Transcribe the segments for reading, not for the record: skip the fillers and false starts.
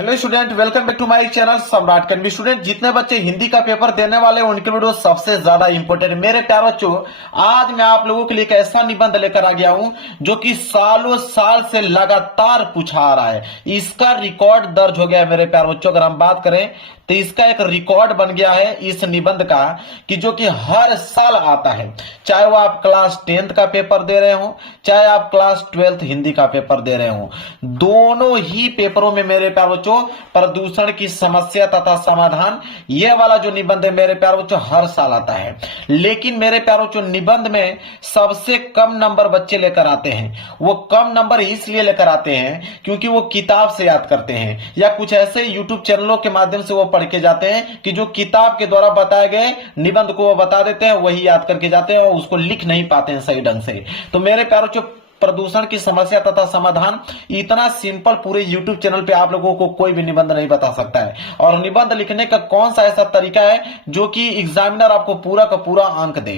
Hello student, welcome back to my channel Samrat Kanvi. Student, जितने बच्चे हिंदी का पेपर देने वाले हैं उनके वीडियो सबसे ज्यादा इंपॉर्टेंट। मेरे प्यारे बच्चों, आज मैं आप लोगों के लिए एक ऐसा निबंध लेकर आ गया हूं जो कि सालों साल से लगातार पूछा आ रहा है। इसका रिकॉर्ड दर्ज हो गया है मेरे प्यारे बच्चों। अगर हम बात करें तो इसका एक रिकॉर्ड बन गया है इस निबंध का, कि जो कि हर साल आता है। चाहे वो आप क्लास 10th का पेपर दे रहे हो, चाहे आप क्लास 12th हिंदी का पेपर दे रहे हो, दोनों ही पेपरों में मेरे प्यारे बच्चों प्रदूषण की समस्या तथा समाधान, यह वाला जो निबंध है मेरे प्यारे बच्चों हर साल आता है। लेकिन मेरे प्यारे बच्चों, निबंध में सबसे कम नंबर बच्चे लेकर आते हैं। वो कम नंबर इसलिए लेकर आते हैं क्योंकि वो किताब से याद करते हैं, या कुछ ऐसे यूट्यूब चैनलों के माध्यम से वो पढ़ के जाते हैं कि जो किताब के द्वारा बताए गए निबंध को वो बता देते हैं, वही याद करके जाते हैं और उसको लिख नहीं पाते हैं सही ढंग से। तो मेरे प्यारे बच्चों, प्रदूषण की समस्या तथा समाधान इतना सिंपल पूरे YouTube चैनल पे आप लोगों को कोई भी निबंध नहीं बता सकता है। और निबंध लिखने का कौन सा ऐसा तरीका है जो कि एग्जामिनर आपको पूरा का पूरा अंक दे।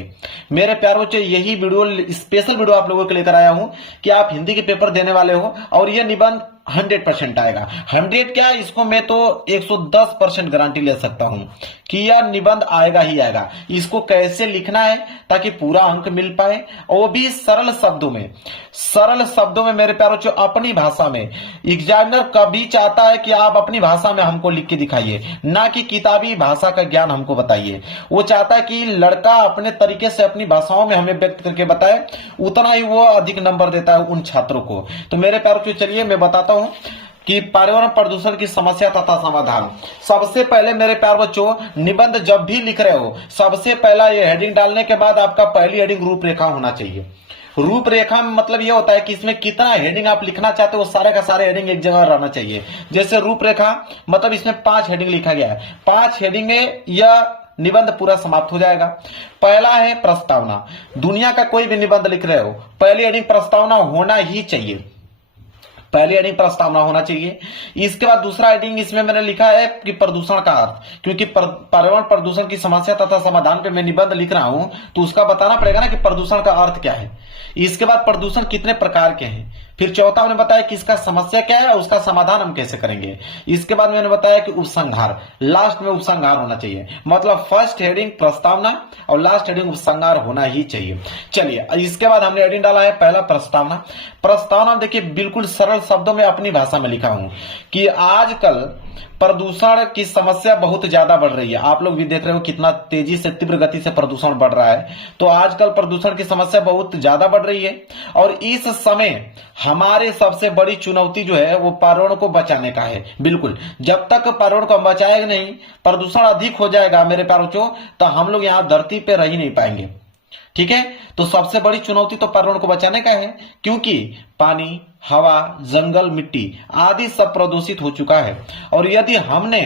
मेरे प्यारे बच्चों, यही वीडियो, स्पेशल वीडियो आप लोगों के लेकर आया हूं कि आप हिंदी के पेपर देने वाले हो और यह निबंध 100% आएगा। 100 क्या, इसको मैं तो 110% गारंटी ले सकता हूं कि यह निबंध आएगा ही आएगा। इसको कैसे लिखना है ताकि पूरा अंक मिल पाए, और वो भी सरल शब्दों में। सरल शब्दों में मेरे प्यारों, अपनी भाषा में। एग्जामिनर कभी चाहता है कि आप अपनी भाषा में हमको लिख के दिखाइए, ना कि किताबी भाषा का ज्ञान हमको बताइए। वो चाहता है कि लड़का अपने तरीके से अपनी भाषाओं में हमें व्यक्त करके बताए, उतना ही वो अधिक नंबर देता है उन छात्रों को। तो मेरे प्यारों, चलिए मैं बताता हूं कि पर्यावरण प्रदूषण की समस्या तथा समाधान। सबसे पहले मेरे प्यारे बच्चों, निबंध जब भी लिख रहे हो, सबसे पहला ये हेडिंग डालने के बाद आपका पहली हेडिंग रूपरेखा होना चाहिए। रूपरेखा में मतलब यह होता है कि इसमें कितना हेडिंग आप लिखना चाहते हो, वो सारे का सारे हेडिंग एक जगह रहना चाहिए। जैसे रूपरेखा मतलब इसमें 5 हेडिंग लिखा गया है, 5 हेडिंग में यह निबंध पूरा समाप्त हो जाएगा। पहला है प्रस्तावना। दुनिया का कोई भी निबंध लिख रहे हो, पहली हेडिंग प्रस्तावना होना ही चाहिए। पहली हेडिंग प्रस्तावना होना चाहिए। इसके बाद दूसरा हेडिंग इसमें मैंने लिखा है कि प्रदूषण का अर्थ, क्योंकि पर्यावरण प्रदूषण की समस्या तथा समाधान पे मैं निबंध लिख रहा हूं तो उसका बताना पड़ेगा ना कि प्रदूषण का अर्थ क्या है। इसके बाद प्रदूषण कितने प्रकार के हैं। फिर चौथा मैंने बताया कि इसका समस्या क्या है और उसका समाधान हम कैसे करेंगे। इसके बाद मैंने बताया कि उपसंहार, लास्ट में उपसंहार होना चाहिए। मतलब फर्स्ट हेडिंग प्रस्तावना और लास्ट हेडिंग उपसंहार होना ही चाहिए। चलिए, इसके बाद हमने हेडिंग डाला है पहला प्रस्तावना। प्रस्तावना देखिए बिल्कुल सरल शब्दों में अपनी भाषा में लिखा हूं कि आजकल प्रदूषण की समस्या बहुत ज्यादा बढ़ रही है। आप लोग भी देख रहे हो कितना तेजी से, तीव्र गति से प्रदूषण बढ़ रहा है। तो आजकल प्रदूषण की समस्या बहुत ज्यादा बढ़ रही है और इस समय हमारे सबसे बड़ी चुनौती जो है वो पर्यावरण को बचाने का है। बिल्कुल, जब तक पर्यावरण को हम बचाएंगे नहीं, प्रदूषण अधिक हो जाएगा मेरे प्यारे बच्चों, तो हम लोग यहाँ धरती पे रह ही नहीं पाएंगे। ठीक है, तो सबसे बड़ी चुनौती तो पर्यावरण को बचाने का है, क्योंकि पानी, हवा, जंगल, मिट्टी आदि सब प्रदूषित हो चुका है। और यदि हमने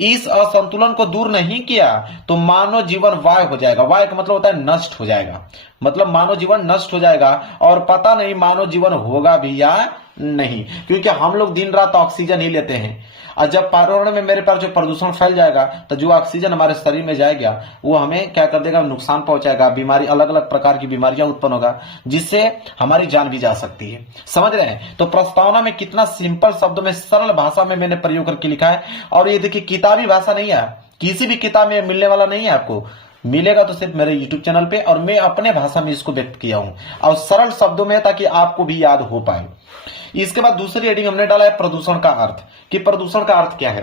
इस असंतुलन को दूर नहीं किया तो मानव जीवन वाय हो जाएगा। वाय का मतलब होता है नष्ट हो जाएगा, मतलब मानव जीवन नष्ट हो जाएगा और पता नहीं मानव जीवन होगा भी या नहीं, क्योंकि हम लोग दिन रात ऑक्सीजन ही लेते हैं। और जब पर्यावरण में मेरे पास जो प्रदूषण फैल जाएगा तो जो ऑक्सीजन हमारे शरीर में जाएगा वो हमें क्या कर देगा, नुकसान पहुंचाएगा। बीमारी, अलग अलग प्रकार की बीमारियां उत्पन्न होगा जिससे हमारी जान भी जा सकती है। समझ रहे हैं? तो प्रस्तावना में कितना सिंपल शब्दों में, सरल भाषा में मैंने प्रयोग करके लिखा है। और ये देखिए किताबी भाषा नहीं है, किसी भी किताब में मिलने वाला नहीं है। आपको मिलेगा तो सिर्फ मेरे YouTube चैनल पे, और मैं अपने भाषा में इसको व्यक्त किया हूं और सरल शब्दों में, ताकि आपको भी याद हो पाए। इसके बाद दूसरी हेडिंग हमने डाला है प्रदूषण का अर्थ, कि प्रदूषण का अर्थ क्या है।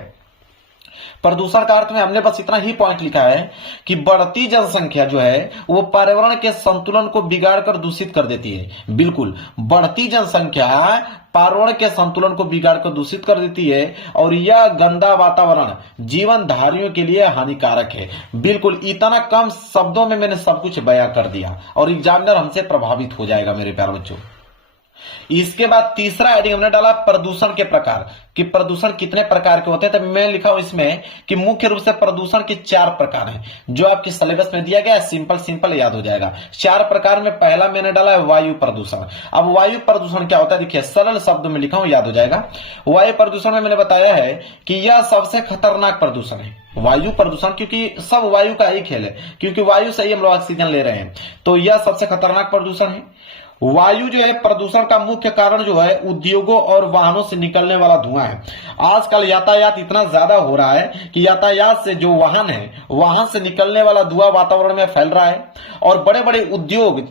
प्रदूषण का अर्थ में हमने बस इतना ही पॉइंट लिखा है कि बढ़ती जनसंख्या जो है वो पर्यावरण के संतुलन को बिगाड़ कर दूषित कर देती है। बिल्कुल, बढ़ती जनसंख्या पर्यावरण के संतुलन को बिगाड़ कर दूषित कर देती है और यह गंदा वातावरण जीवन धारियों के लिए हानिकारक है। बिल्कुल, इतना कम शब्दों में मैंने सब कुछ बयां कर दिया और एग्जामिनर हमसे प्रभावित हो जाएगा मेरे प्यारे बच्चों। इसके बाद तीसरा हेडिंग हमने डाला प्रदूषण के प्रकार, कि प्रदूषण कितने प्रकार के होते हैं। तो मैं लिखा हूं इसमें कि मुख्य रूप से प्रदूषण के 4 प्रकार हैं, जो आपके सिलेबस में दिया गया है। सिंपल याद हो जाएगा। 4 प्रकार में पहला मैंने डाला है वायु प्रदूषण। अब वायु प्रदूषण क्या होता है, देखिए सरल शब्दों में लिखा हूं, याद हो जाएगा। वायु प्रदूषण में मैंने बताया है कि यह सबसे खतरनाक प्रदूषण है। वायु प्रदूषण, क्योंकि सब वायु का ही खेल है, क्योंकि वायु से ही हम लोग ऑक्सीजन ले रहे हैं, तो यह सबसे खतरनाक प्रदूषण है। वायु जो है प्रदूषण का मुख्य कारण जो है उद्योगों और वाहनों से निकलने वाला धुआं है। आजकल यातायात इतना ज्यादा हो रहा है कि यातायात से जो वाहन है वहां से निकलने वाला धुआं वातावरण में फैल रहा है और बड़े बड़े उद्योग,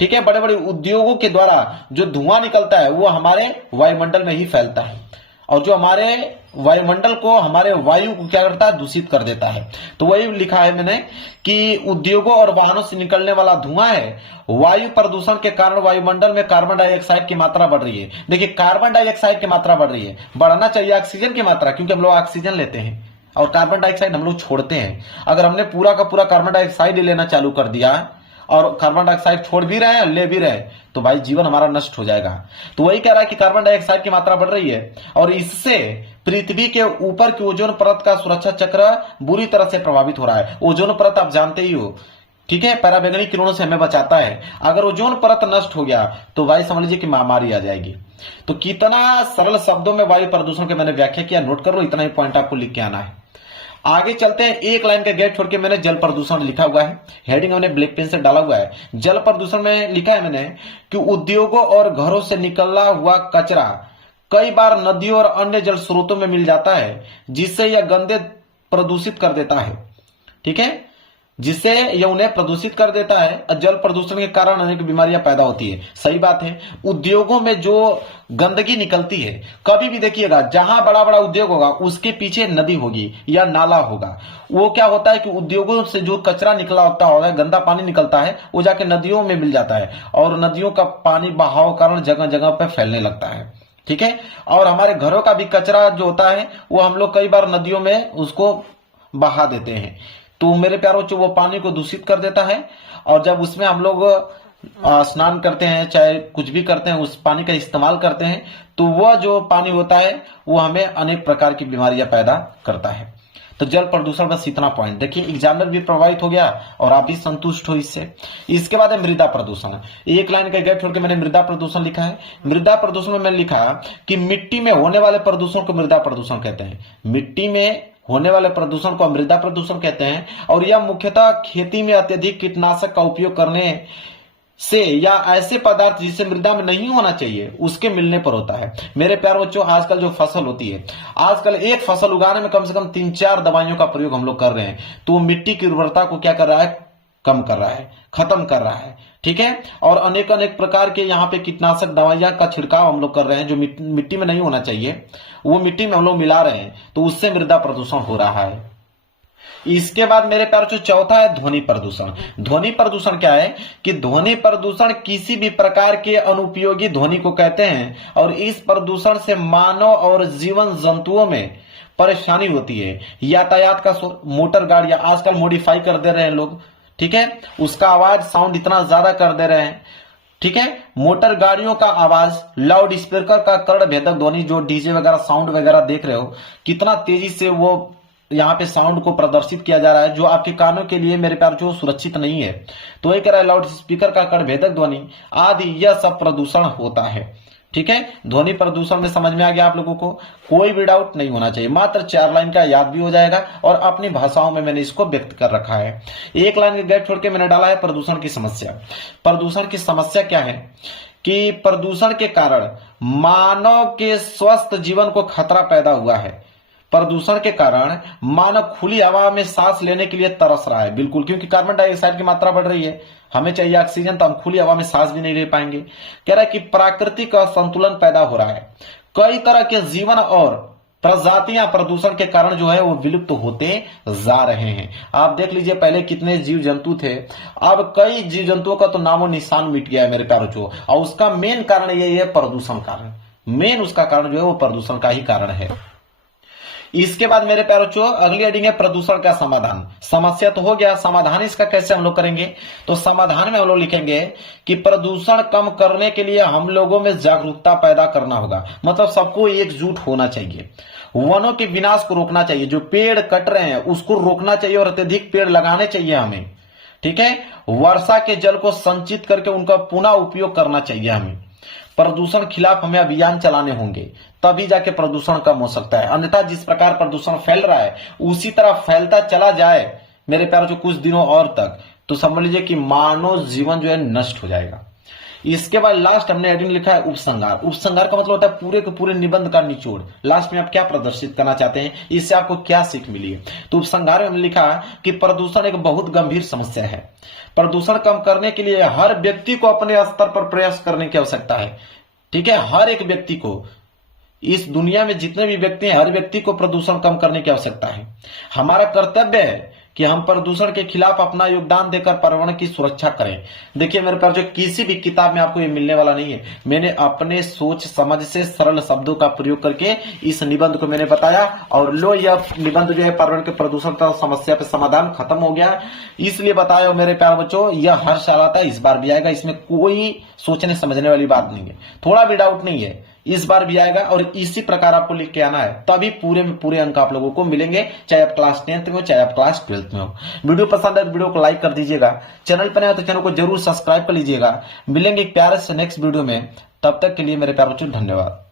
ठीक है, बड़े बड़े उद्योगों के द्वारा जो धुआं निकलता है वो हमारे वायुमंडल में ही फैलता है और जो हमारे वायुमंडल को, हमारे वायु को क्या करता है, दूषित कर देता है। तो वही लिखा है मैंने कि उद्योगों और वाहनों से निकलने वाला धुआं है। वायु प्रदूषण के कारण वायुमंडल में कार्बन डाइऑक्साइड की मात्रा बढ़ रही है। देखिए कार्बन डाइऑक्साइड की मात्रा बढ़ रही है, बढ़ना चाहिए ऑक्सीजन की मात्रा, क्योंकि हम लोग ऑक्सीजन लेते हैं और कार्बन डाइऑक्साइड हम लोग छोड़ते हैं। अगर हमने पूरा का पूरा कार्बन डाइऑक्साइड लेना चालू कर दिया और कार्बन डाइऑक्साइड छोड़ भी रहे हैं, ले भी रहे, तो भाई जीवन हमारा नष्ट हो जाएगा। तो वही कह रहा है कि कार्बन डाइऑक्साइड की मात्रा बढ़ रही है और इससे पृथ्वी के ऊपर की ओजोन परत का सुरक्षा चक्र बुरी तरह से प्रभावित हो रहा है। ओजोन परत आप जानते ही हो, ठीक है, पराबैंगनी किरणों से हमें बचाता है। अगर ओजोन परत नष्ट हो गया तो भाई समझ लीजिए कि महामारी आ जाएगी। तो कितना सरल शब्दों में वायु प्रदूषण की मैंने व्याख्या किया, नोट कर लो, इतना ही पॉइंट आपको लिख के आना है। आगे चलते हैं, एक लाइन का गैप छोड़ के मैंने जल प्रदूषण लिखा हुआ है, हेडिंग मैंने ब्लैक पेन से डाला हुआ है। जल प्रदूषण में लिखा है मैंने कि उद्योगों और घरों से निकला हुआ कचरा कई बार नदियों और अन्य जल स्रोतों में मिल जाता है, जिससे यह गंदे प्रदूषित कर देता है, ठीक है, जिससे यह उन्हें प्रदूषित कर देता है और जल प्रदूषण के कारण अनेक बीमारियां पैदा होती है। सही बात है, उद्योगों में जो गंदगी निकलती है, कभी भी देखिएगा जहां बड़ा बड़ा उद्योग होगा उसके पीछे नदी होगी या नाला होगा। वो क्या होता है कि उद्योगों से जो कचरा निकला होता है, गंदा पानी निकलता है, वो जाके नदियों में मिल जाता है और नदियों का पानी बहाव कारण जगह जगह पर फैलने लगता है, ठीक है। और हमारे घरों का भी कचरा जो होता है वो हम लोग कई बार नदियों में उसको बहा देते हैं, तो मेरे प्यारों बच्चों वो पानी को दूषित कर देता है। और जब उसमें हम लोग स्नान करते हैं, चाहे कुछ भी करते हैं, उस पानी का इस्तेमाल करते हैं, तो वह जो पानी होता है वो हमें अनेक प्रकार की बीमारियां पैदा करता है। तो जल प्रदूषण बस इतना पॉइंट देखिए, एग्जामिनर भी प्रभावित हो गया और आप भी संतुष्ट हो इससे। इसके बाद है मृदा प्रदूषण। एक लाइन का गैप छोड़ के मैंने मृदा प्रदूषण लिखा है। मृदा प्रदूषण में मैंने लिखा कि मिट्टी में होने वाले प्रदूषण को मृदा प्रदूषण कहते हैं। मिट्टी में होने वाले प्रदूषण को मृदा प्रदूषण कहते हैं और यह मुख्यतः खेती में अत्यधिक कीटनाशक का उपयोग करने से या ऐसे पदार्थ जिसे मृदा में नहीं होना चाहिए उसके मिलने पर होता है। मेरे प्यारे बच्चों, आजकल जो फसल होती है, आजकल एक फसल उगाने में कम से कम 3-4 दवाइयों का प्रयोग हम लोग कर रहे हैं, तो वो मिट्टी की उर्वरता को क्या कर रहा है, कम कर रहा है, खत्म कर रहा है, ठीक है। और अनेक अनेक प्रकार के यहाँ पे कीटनाशक दवाइयां का छिड़काव हम लोग कर रहे हैं जो मिट्टी में नहीं होना चाहिए, वो मिट्टी में हम लोग मिला रहे हैं, तो उससे मृदा प्रदूषण हो रहा है। इसके बाद मेरे प्यार जो चौथा है ध्वनि प्रदूषण। ध्वनि प्रदूषण क्या है कि ध्वनि प्रदूषण किसी भी प्रकार के अनुपयोगी ध्वनि को कहते हैं और इस प्रदूषण से मानव और जीवन जंतुओं में परेशानी होती है। यातायात का मोटर गाड़ियां आजकल मॉडिफाई कर दे रहे हैं लोग, ठीक है, उसका आवाज साउंड इतना ज्यादा कर दे रहे हैं, ठीक है। मोटर गाड़ियों का आवाज, लाउड स्पीकर का कर्ण भेदक ध्वनि, जो डीजे वगैरह साउंड वगैरह देख रहे हो, कितना तेजी से वो यहाँ पे साउंड को प्रदर्शित किया जा रहा है, जो आपके कानों के लिए मेरे प्यार जो सुरक्षित नहीं है। तो ये कह रहा है लाउड स्पीकर का कर्ण भेदक ध्वनि आदि, यह सब प्रदूषण होता है, ठीक है। ध्वनि प्रदूषण में समझ में आ गया आप लोगों को, कोई भी डाउट नहीं होना चाहिए, मात्र 4 लाइन का याद भी हो जाएगा और अपनी भाषाओं में मैंने इसको व्यक्त कर रखा है। एक लाइन का गैप छोड़ के मैंने डाला है प्रदूषण की समस्या। प्रदूषण की समस्या क्या है कि प्रदूषण के कारण मानव के स्वस्थ जीवन को खतरा पैदा हुआ है। प्रदूषण के कारण मानव खुली हवा में सांस लेने के लिए तरस रहा है, बिल्कुल, क्योंकि कार्बन डाइऑक्साइड की मात्रा बढ़ रही है, हमें चाहिए ऑक्सीजन, तो हम खुली हवा में सांस भी नहीं ले पाएंगे। कह रहा है कि प्राकृतिक असंतुलन पैदा हो रहा है, कई तरह के जीवन और प्रजातियां प्रदूषण के कारण जो है वो विलुप्त होते जा रहे हैं। आप देख लीजिए पहले कितने जीव जंतु थे, अब कई जीव जंतुओं का तो नामो निशान मिट गया है मेरे प्यारों को, और उसका मेन कारण यही है प्रदूषण कारण, मेन उसका कारण जो है वो प्रदूषण का ही कारण है। इसके बाद मेरे प्यारों चो अगली हेडिंग है प्रदूषण का समाधान। समस्या तो हो गया, समाधान इसका कैसे हम लोग करेंगे, तो समाधान में हम लोग लिखेंगे कि प्रदूषण कम करने के लिए हम लोगों में जागरूकता पैदा करना होगा, मतलब सबको एकजुट होना चाहिए। वनों के विनाश को रोकना चाहिए, जो पेड़ कट रहे हैं उसको रोकना चाहिए और अत्यधिक पेड़ लगाने चाहिए हमें, ठीक है। वर्षा के जल को संचित करके उनका पुनः उपयोग करना चाहिए हमें। प्रदूषण खिलाफ हमें अभियान चलाने होंगे, तभी जाके प्रदूषण कम हो सकता है, अन्यथा जिस प्रकार प्रदूषण फैल रहा है उसी तरह फैलता चला जाए मेरे प्यारों जो कुछ दिनों और तक, तो समझ लीजिए कि मानव जीवन जो है नष्ट हो जाएगा। इसके बाद लास्ट हमने हेडिंग लिखा है उपसंहार। उपसंहार का मतलब होता है पूरे के पूरे निबंध का निचोड़, लास्ट में आप क्या प्रदर्शित करना चाहते हैं, इससे आपको क्या सीख मिली है। तो उपसंहार में हमने लिखा कि प्रदूषण एक बहुत गंभीर समस्या है। प्रदूषण कम करने के लिए हर व्यक्ति को अपने स्तर पर प्रयास करने की आवश्यकता है। ठीक है, हर एक व्यक्ति को, इस दुनिया में जितने भी व्यक्ति हैं, हर व्यक्ति को प्रदूषण कम करने की आवश्यकता है। हमारा कर्तव्य है कि हम प्रदूषण के खिलाफ अपना योगदान देकर पर्यावरण की सुरक्षा करें। देखिए मेरे पास जो किसी भी किताब में आपको ये मिलने वाला नहीं है, मैंने अपने सोच समझ से सरल शब्दों का प्रयोग करके इस निबंध को मैंने बताया, और लो यह निबंध जो है पर्यावरण के प्रदूषण का समस्या पे समाधान खत्म हो गया। इसलिए बताया मेरे प्यारे बच्चों, यह हर साल आता है, इस बार भी आएगा, इसमें कोई सोचने समझने वाली बात नहीं है, थोड़ा भी डाउट नहीं है, इस बार भी आएगा। और इसी प्रकार आपको लिख के आना है, तभी पूरे में पूरे अंक आप लोगों को मिलेंगे, चाहे आप क्लास 10th में हो, चाहे आप क्लास 12th में हो। वीडियो पसंद है तो वीडियो को लाइक कर दीजिएगा, चैनल पर नया तो चैनल को जरूर सब्सक्राइब कर लीजिएगा। मिलेंगे एक प्यारे से नेक्स्ट वीडियो में, तब तक के लिए मेरे प्यारे बच्चों धन्यवाद।